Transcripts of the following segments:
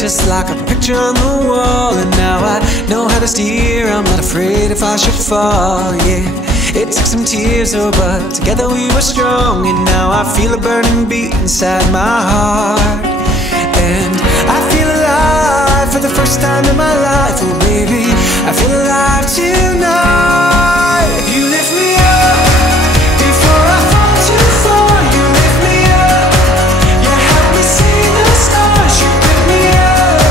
just like a picture on the wall. And now I know how to steer, I'm not afraid if I should fall, yeah. It took some tears, oh, but together we were strong. And now I feel a burning beat inside my heart. And I feel alive for the first time in my life, oh baby, I feel alive tonight. You lift me up before I fall too far. You lift me up, you help me see the stars. You pick me up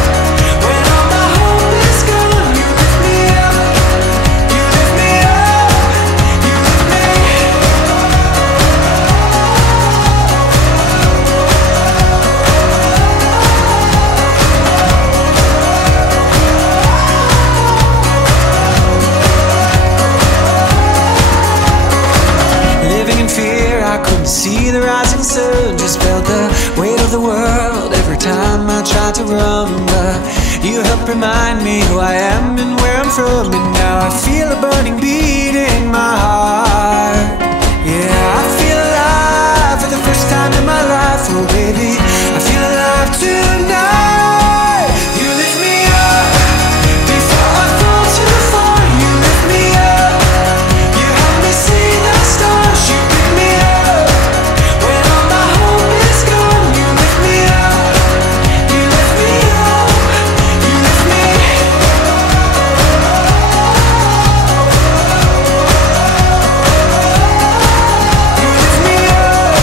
when all my hope is gone. You lift me up, you lift me up, you lift me. Living in fear, I couldn't see the rising sun. Just felt the weight of the world every time I tried to run. But you helped remind me who I am and where I'm from. And now I feel a burning beat in my heart. Yeah, I feel alive for the first time in my life, oh baby, I feel alive tonight. You lift me up before I fall too far. You lift me up, you help me see the stars. You pick me up when all my hope is gone. You lift me up, you lift me up, you lift me. You lift me up,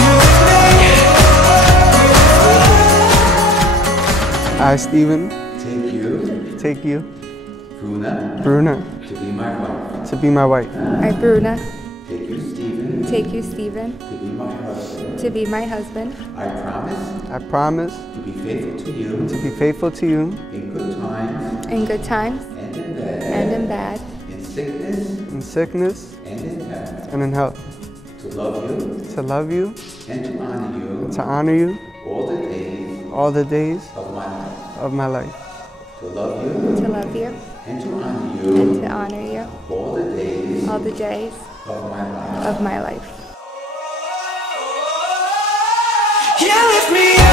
you lift me. I, Stephen, take you, Bruna, to be my wife. to be my wife. I, Bruna, Take you, Stephen, take you, Stephen, to be my husband. to be my husband. I promise To be faithful to you to be faithful to you in good times In good times and in bad, and in bad, in sickness in sickness and in health. and in health, To love you and and to honor you all the days all the days of my life. of my life, To love you and to honor and to honor you you all the days all the days of my life. of my life. You lift me up.